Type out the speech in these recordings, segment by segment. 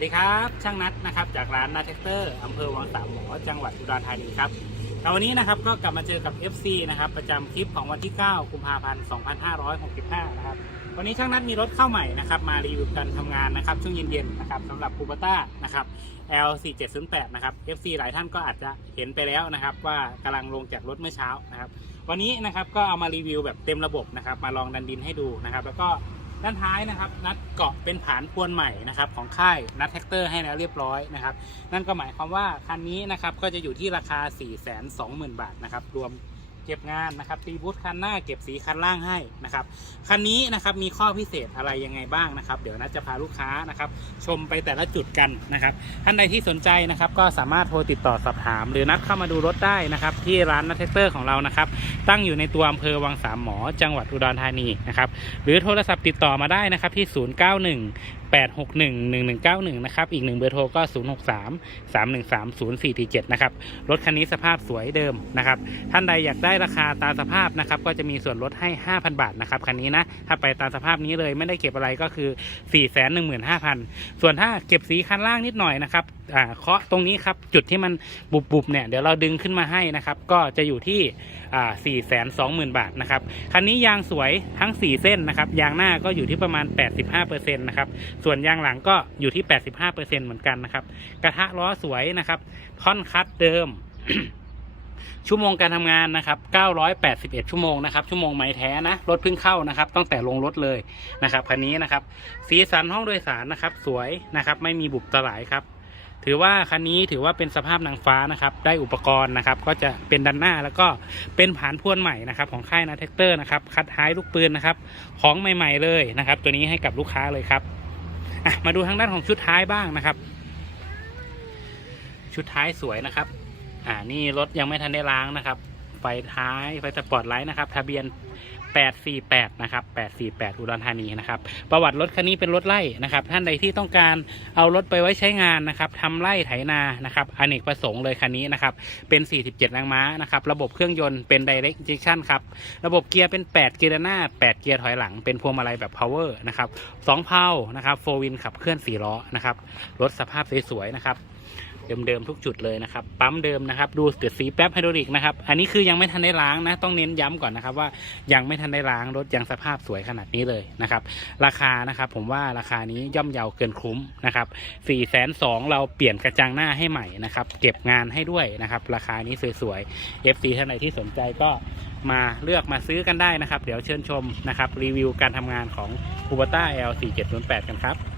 วัสดีครับ ช่างนัดนะครับจากร้านนัทแท็กเตอร์อำเภอวังสามหมอจังหวัดอุดรธานีครับแล้ววันนี้นะครับก็กลับมาเจอกับ FC นะครับประจำคลิปของวันที่ 9 กุมภาพันธ์ 2565 นะครับวันนี้ช่างนัดมีรถเข้าใหม่นะครับมารีวิวกันทำงานนะครับช่วงเย็นๆนะครับสำหรับคูปต้านะครับ L4708 นะครับ FC หลายท่านก็อาจจะเห็นไปแล้วนะครับว่ากำลังลงจากรถเมื่อเช้านะครับวันนี้นะครับก็เอามารีวิวแบบเต็มระบบนะครับมาลองดันดินให้ดูนะครับแล้วก็ ด้านท้ายนะครับนัดเกาะเป็นผานพวนใหม่นะครับของค่ายนัดแท็กเตอร์ให้แล้วเรียบร้อยนะครับนั่นก็หมายความว่าคันนี้นะครับก็จะอยู่ที่ราคา 420,000 บาทนะครับรวม ก็บงานนะครับตีบูทคันหน้าเก็บสีคันล่างให้นะครับคันนี้นะครับมีข้อพิเศษอะไรยังไงบ้างนะครับ เดี๋ยวนัดจะพาลูกค้านะครับ ชมไปแต่ละจุดกันนะครับท่านใดที่สนใจนะครับก็สามารถโทรติดต่อสอบถาม หรือนัดเข้ามาดูรถได้นะครับ ที่ร้านนัทเทคเตอร์ของเรานะครับ ตั้งอยู่ในตัวอำเภอวังสามหมอ จังหวัดอุดรธานีนะครับหรือโทรศัพท์ติดต่อมาได้นะครับที่ 0 9 1 1191 นะครับ อีกหนึ่งเบอร์โทรก็ 063 313 0447 นะครับ รถคันนี้สภาพสวยเดิมนะครับ ท่านใดอยากได้ราคาตามสภาพนะครับ ก็จะมีส่วนลดให้ 5,000 บาทนะครับ คันนี้นะ ถ้าไปตามสภาพนี้เลยไม่ได้เก็บอะไรก็คือ 415,000 ส่วนถ้าเก็บสีคันล่างนิดหน่อยนะครับ เคาะตรงนี้ครับจุดที่มันบุบๆเนี่ยเดี๋ยวเราดึงขึ้นมาให้นะครับ ก็จะอยู่ที่อ่า420,000บาทนะครับคันนี้ยางสวยทั้ง 4 เส้นนะครับยางหน้าก็อยู่ที่ประมาณ 85%นะครับส่วนยางหลังก็อยู่ที่ 85%เหมือนกันนะครับกระทะล้อสวยนะครับท่อนคัดเดิมชั่วโมงการทำงานนะครับ 981 ชั่วโมงนะครับ ชั่วโมงไม้แท้นะ รถเพิ่งเข้านะครับ ตั้งแต่ลงรถเลยนะครับคันนี้นะครับ สีสันห้องโดยสารนะครับ สวยนะครับ ไม่มีบุบสลายครับ ถือว่าคันนี้ถือว่าเป็นสภาพนางฟ้านะครับ ได้อุปกรณ์นะครับ ก็จะเป็นดันหน้าแล้วก็เป็นผานพวนใหม่นะครับ ของค่ายนาเทคเตอร์นะครับ คัดท้ายลูกปืนนะครับ ของใหม่ ๆ เลยนะครับ ตัวนี้ให้กับลูกค้าเลยครับมาดูทางด้านของชุดท้ายบ้างนะครับ ชุดท้ายสวยนะครับ อ่านี่รถยังไม่ทันได้ล้างนะครับ ไฟท้ายไฟสปอร์ตไลท์นะครับ ทะเบียน 848 นะครับ 848 อุดรธานีนะครับ ประวัติรถคันนี้เป็นรถไล่นะครับ ท่านใดที่ต้องการเอารถไปไว้ใช้งานนะครับทำไร่ไถนานะครับอเนกประสงค์เลยคันนี้นะครับ เป็น 47แรงม้านะครับ ระบบเครื่องยนต์เป็น direct injection ครับ ระบบเกียร์เป็น 8 เกียร์หน้า 8 เกียร์ถอยหลัง เป็นพวงมาลัยแบบ power นะครับ2เพานะครับโฟวินขับเคลื่อน4ล้อนะครับ รถสภาพสวยๆนะครับ เดิมๆทุกจุดเลยนะครับ ปั๊มเดิมนะครับ ดูเกิดสีแป๊บไฮดรอลิกนะครับ อันนี้คือยังไม่ทันได้ล้างนะ ต้องเน้นย้ำก่อนนะครับว่ายังไม่ทันได้ล้างรถยังสภาพสวยขนาดนี้เลยนะครับ ราคานะครับผมว่าราคานี้ย่อมเยาเกินคุ้มนะครับ4ี่แสนสองเราเปลี่ยนกระจังหน้าให้ใหม่นะครับ เก็บงานให้ด้วยนะครับ ราคานี้สวยๆ FC ท่านใดที่สนใจก็มาเลือกมาซื้อกันได้นะครับ เดี๋ยวเชิญชมนะครับรีวิวการทำงานของ c u b a t a L4708 กันครับ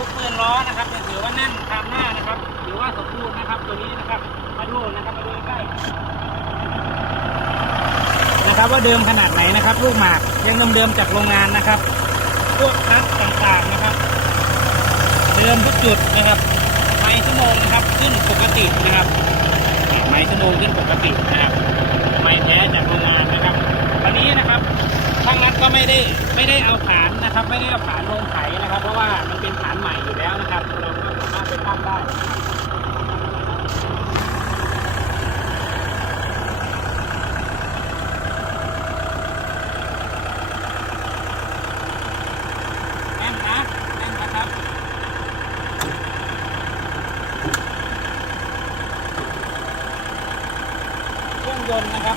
ทุกปืนล้อนะครับจะถือว่าแน่นตามหน้านะครับถือว่าสมบูรณ์นะครับตัวนี้นะครับ มาดูนะครับมาดูใกล้นะครับว่าเดิมขนาดไหนนะครับ ลูกหมากยังเดิมเดิมจากโรงงานนะครับ พวกพลาสต่างๆนะครับ เดิมทุกจุดนะครับไม้ชั่วโมงนะครับขึ้นปกตินะครับไม้ชั่วโมงขึ้นปกตินะครับไม้แท้จากโรงงาน นี้นะครับทางนั้นก็ไม่ได้ไม่ได้เอาฐานนะครับ ไม่ได้เอาฐานลงไถนะครับ เพราะว่ามันเป็นฐานใหม่อยู่แล้วนะครับเราก็สามารถไปตั้งได้แน่นนะแน่นนะครับเครื่องยนต์นะครับ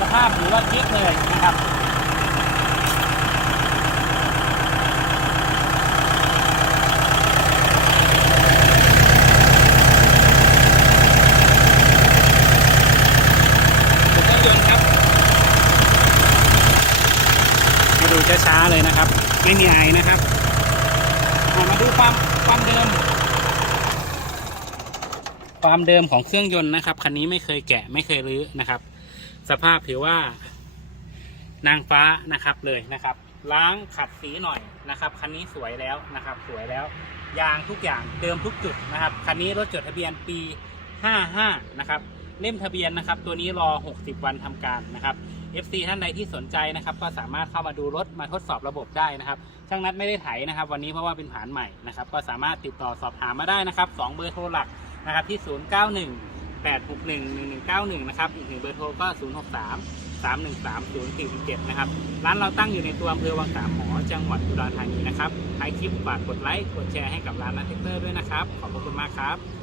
สภาพถือว่าคิดเลยนะครับเครื่องยนต์ครับมาดูช้าๆเลยนะครับ ไม่มีไอนะครับมาดูความความเดิม ความเดิมของเครื่องยนต์นะครับคันนี้ไม่เคยแกะไม่เคยรื้อนะครับ สภาพถือว่า นางฟ้านะครับเลยนะครับ ล้างขัดสีหน่อยนะครับ คันนี้สวยแล้วนะครับ สวยแล้ว ยางทุกอย่างเดิมทุกจุดนะครับ คันนี้รถจดทะเบียนปี 55 นะครับ เล่มทะเบียนนะครับ ตัวนี้รอ 60 วันทำการนะครับ FC ท่านใดที่สนใจนะครับ ก็สามารถเข้ามาดูรถมาทดสอบระบบได้นะครับ ช่างนัดไม่ได้ไถนะครับ วันนี้เพราะว่าเป็นฐานใหม่นะครับ ก็สามารถติดต่อสอบถามมาได้นะครับ 2 เบอร์โทรหลักนะครับที่ 091 861 1191 นะครับ อีกหนึ่งเบอร์โทรก็ 063 313-047 นะครับ ร้านเราตั้งอยู่ในตัวอำเภอวังสามหมอ จังหวัดอุดรธานีนะครับท้ายคลิปฝากกดไลค์ กดแชร์ให้กับร้านนัทเทคเตอร์ด้วยนะครับ ขอบพระคุณมากครับ